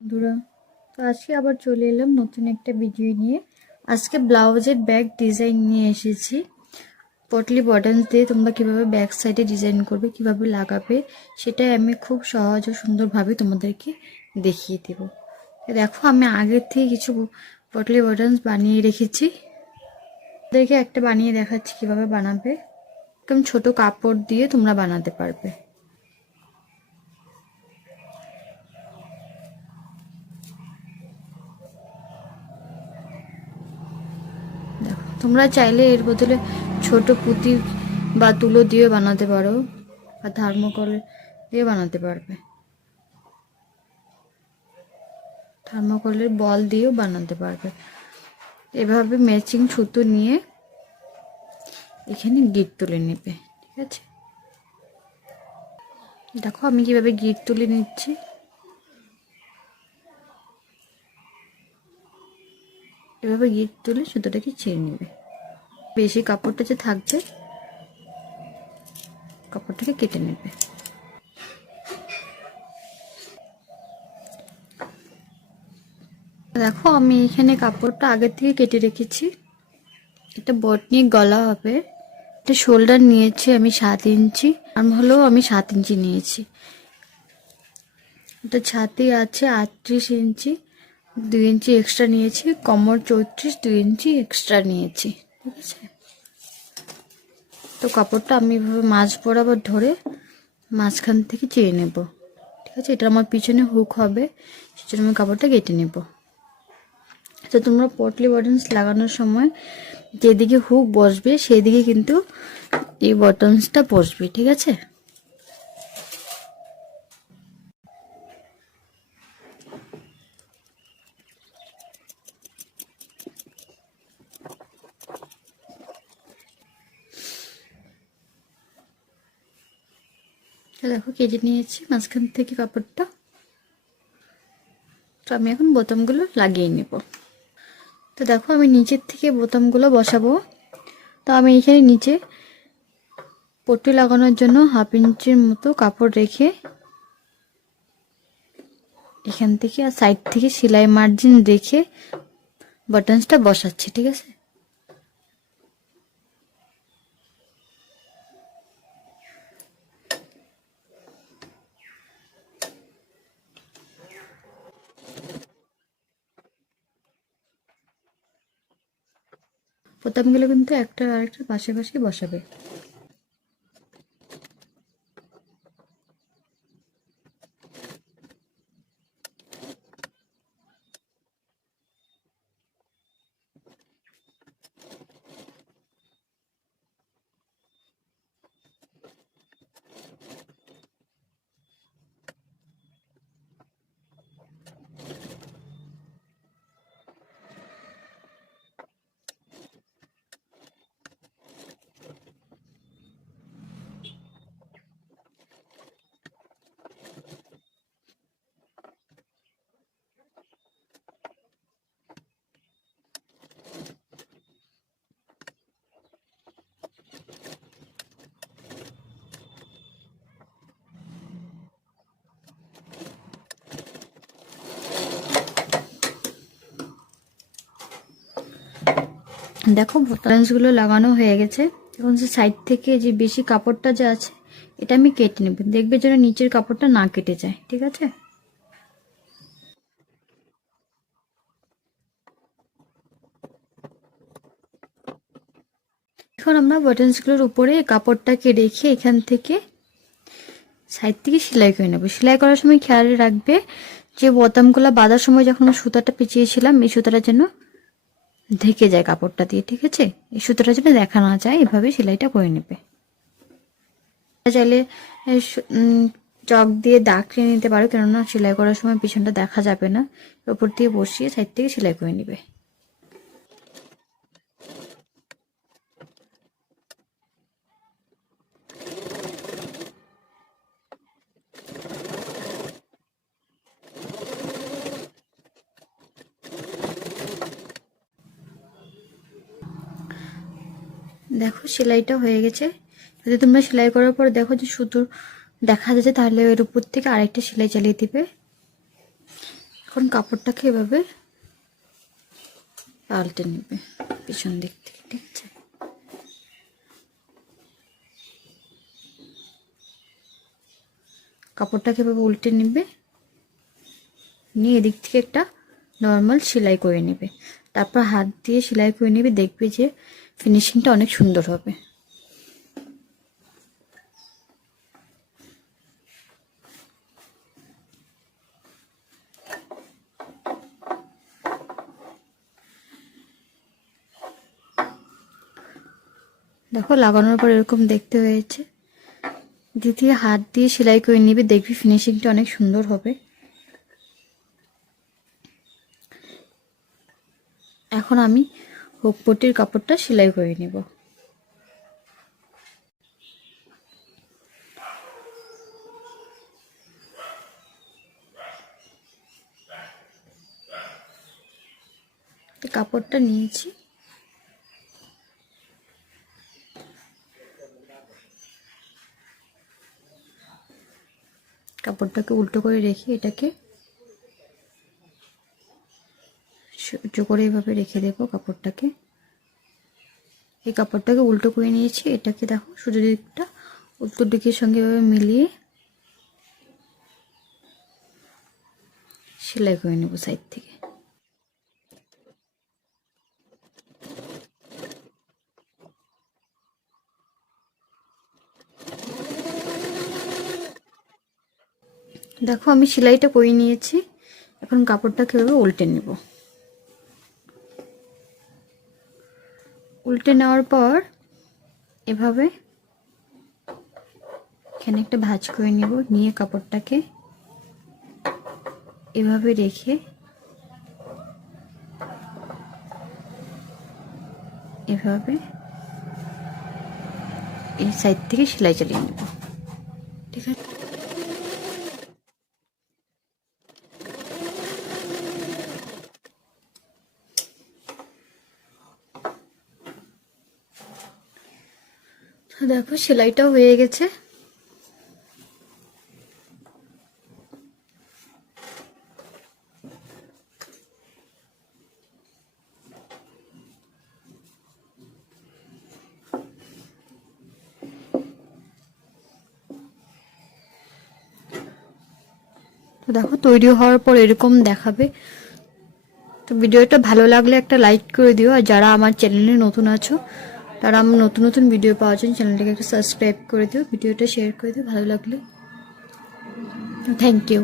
বন্ধুরা, তো আজকে আবার চলে এলাম নতুন একটা ভিডিও নিয়ে। আজকে ব্লাউজের ব্যাক ডিজাইন নিয়ে এসেছি। পটলি বটনস দিয়ে তোমরা কিভাবে ব্যাক সাইডে ডিজাইন করবে, কিভাবে লাগাবে, সেটাই আমি খুব সহজ ও সুন্দরভাবে তোমাদেরকে দেখিয়ে দেব। দেখো, আমি আগের থেকে কিছু পটলি বটনস বানিয়ে রেখেছি। ওদেরকে একটা বানিয়ে দেখাচ্ছি কিভাবে বানাবে। একদম ছোট কাপড় দিয়ে তোমরা বানাতে পারবে। দেখো, তোমরা চাইলে এর বদলে ছোট পুঁতি বা তুলো দিয়ে বানাতে পারো, আর থার্মোকল দিয়ে বানাতে পারবে। থার্মোকলের বল দিয়েও বানাতে পারবে। এভাবে ম্যাচিং সুতো নিয়ে এখানে গিট তুলে নেবে। ঠিক আছে, দেখো আমি কিভাবে গিট তুলে নিচ্ছি। এভাবে গিট তুলে সুতোটাকে ছিঁড়ে নেবে। বেশি কাপড়টা যে থাকবে, কাপড়টাকে কেটে নেবে। দেখো, আমি এখানে কাপড়টা আগের থেকে কেটে রেখেছি। এটা বটনি গলা হবে। এটা শোল্ডার নিয়েছি আমি 7 ইঞ্চি, আর্ম হলেও আমি 7 ইঞ্চি নিয়েছি। এটা ছাতি আছে 38 ইঞ্চি, 2 ইঞ্চি এক্সট্রা নিয়েছি। কোমর 34, 2 ইঞ্চি এক্সট্রা নিয়েছি। ঠিক আছে, তো কাপড়টা আমি এভাবে মাঝ বরাবর ধরে মাঝখান থেকে চেয়ে নেব। ঠিক আছে, এটা আমার পিছনে হুক হবে, সেজন্য আমি কাপড়টা কেটে নেব। তো তোমরা পটলি বটনস লাগানোর সময় যেদিকে হুক বসবে সেই দিকে কিন্তু এই বটনসটা বসবে। ঠিক আছে, দেখো কেটে নিয়েছি মাঝখান থেকে কাপড়টা। তো আমি এখন বোতামগুলো লাগিয়ে নেব। তো দেখো, আমি নিচের থেকে বোতামগুলো বসাবো। তো আমি এখানে নিচে পট্টি লাগানোর জন্য 1/2 ইঞ্চির মতো কাপড় রেখে এখান থেকে আর সাইড থেকে সেলাই মার্জিন রেখে বাটনসটা বসাচ্ছি। ঠিক আছে, বোতামগুলো কিন্তু একটা আরেকটা পাশে পাশে বসাবে। দেখো, বাটনসগুলো লাগানো হয়ে গেছে। এখন সে সাইড থেকে যে বেশি কাপড়টা যে আছে এটা আমি কেটে নেব। দেখবে যেন নিচের কাপড়টা না কেটে যায়। ঠিক আছে, এখন আমরা বাটনসগুলোর উপরে কাপড়টাকে রেখে এখান থেকে সাইড থেকে সেলাই করে নেব। সেলাই করার সময় খেয়াল রাখবে যে বোতামগুলো বাঁধার সময় যখন সুতাটা পেঁচিয়েছিলাম এই সুতাটা যেন ঢেকে যায় কাপড়টা দিয়ে। ঠিক আছে, এই সুতাটা যেন দেখা না যায়, এভাবে সেলাইটা করে নেবে। চাইলে চক দিয়ে দাগ টেনে নিতে পারো, কেননা সেলাই করার সময় পিছনটা দেখা যাবে না। ওপর দিয়ে বসিয়ে সাইড থেকে সেলাই করে নিবে। দেখো, সেলাইটা হয়ে গেছে। যদি তোমরা সেলাই করার পর দেখো যে সুতো দেখা যাচ্ছে, তাহলে এর উপর থেকে আরেকটা সেলাই চালিয়ে দিবে। এখন কাপড়টাকে এভাবে পাল্টে নেবে পিছন দিক থেকে, ঠিক আছে? কাপড়টাকে এভাবে উল্টে নেবে, নিয়ে এদিক থেকে একটা নর্মাল সেলাই করে নেবে, তারপর হাত দিয়ে সেলাই করে নেবে, দেখবে যে ফিনিশিংটা অনেক সুন্দর হবে। দেখো লাগানোর পর এরকম দেখতে হয়েছে। দ্বিতীয় হাত দিয়ে সেলাই করে নিবে, দেখবি ফিনিশিংটা অনেক সুন্দর হবে। এখন আমি হুক পট্টির কাপড়টা সেলাই করে নিব। কাপড়টা নিয়েছি, কাপড়টাকে উল্টো করে রেখে এটাকে সোজা করে এভাবে রেখে দেবো কাপড়টাকে। এই কাপড়টাকে উল্টো করে নিয়েছি, এটাকে দেখো সোজা দিকটা উত্তর দিকের সঙ্গে এভাবে মিলিয়ে সেলাই করে নেব সাইড থেকে। দেখো আমি সেলাইটা করে নিয়েছি, এখন কাপড়টাকে এভাবে উল্টে নেব। উল্টে নেওয়ার পর এভাবে এখানে একটা ভাঁজ করে নেব, নিয়ে কাপড়টাকে এভাবে রেখে এভাবে এই সাইড থেকে সেলাই চালিয়ে নেব, ঠিক আছে? দেখো সেলাইটাও হয়ে গেছে। তো দেখো তৈরি হওয়ার পর এরকম দেখাবে। তো ভিডিওটা ভালো লাগলে একটা লাইক করে দিও, আর যারা আমার চ্যানেলে নতুন আছো তারা আমার নতুন নতুন ভিডিও পাওয়ার জন্য চ্যানেলটাকে একটা সাবস্ক্রাইব করে দিও, ভিডিওটা শেয়ার করে দিও ভালো লাগলে। Thank you.